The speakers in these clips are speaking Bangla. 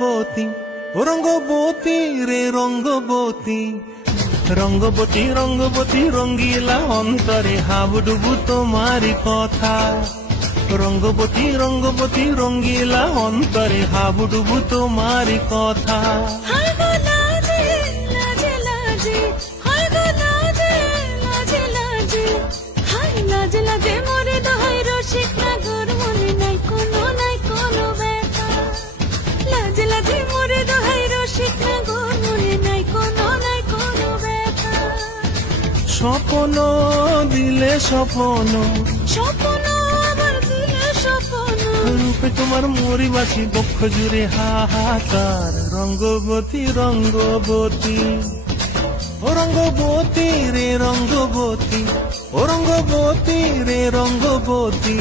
রঙ্গবতী ও রঙ্গবতী রে রঙ্গবতী রঙ্গবতী রঙ্গবতী রঙ্গিলা অন্তরে হাবুডুবু তোমারি কথা রঙ্গবতী রঙ্গবতী রঙ্গিলা অন্তরে হাবুডুবু তোমারি কথা স্বপ্ন দিলে স্বপ্ন রূপে তোমার মরিবাসী বক্ষ জুড়ে হাহাকার রঙ্গবতী রঙ্গবতী ও রঙ্গবতী রে রঙ্গবতী ও রঙ্গবতী রে রঙ্গবতী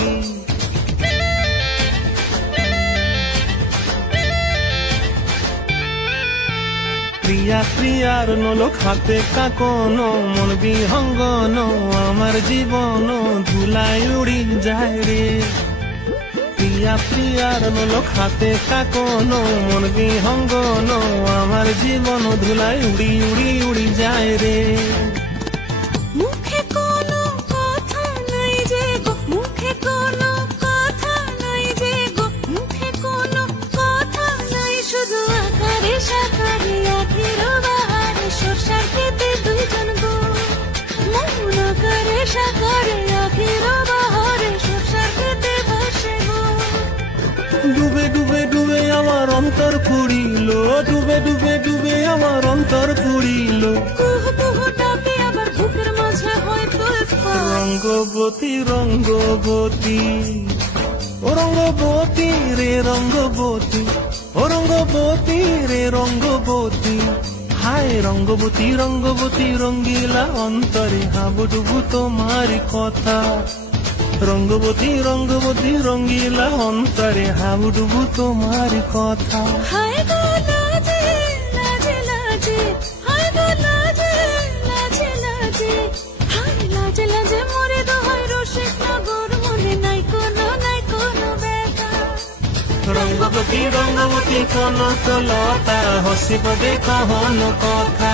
ক্রিয়া ক্রিয়ার নলক হাতে কাকন মন বিহঙ্গন আমার জীবন ধুলায় উড়ি যায় রে প্রিয়া প্রিয়ার নলক হাতে কাকন মন বিহঙ্গন আমার জীবন ধুলায় উড়ি উড়ি উড়ি যায় রে ডুবে ডুবে ডুবে আমার অন্তর পুড়িল ডুবে ডুবে ডুবে আমার অন্তর পুড়িল রঙ্গবতী রঙ্গবতী ও রঙ্গবতী রে রঙ্গবতী ও রঙ্গবতী রে রঙ্গবতী হায় রঙ্গবতী রঙ্গবতী রঙ্গিলা অন্তরে হাবুডুবু তোমারি কথা রঙ্গবতী রঙ্গবতী রঙ্গিলা অন্তরে হাবুডুবু তোমারি কথা রঙ্গবতী রঙ্গবতী কনকলতা হসিব দেখহন কথা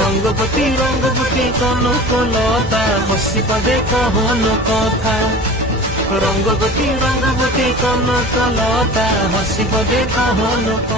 রঙ্গবতী রঙ্গবতী কনকলতা হসিব দেখহন কথা রঙ্গবতী রঙ্গবতী কনকলতা হসিব দেখহন কথা।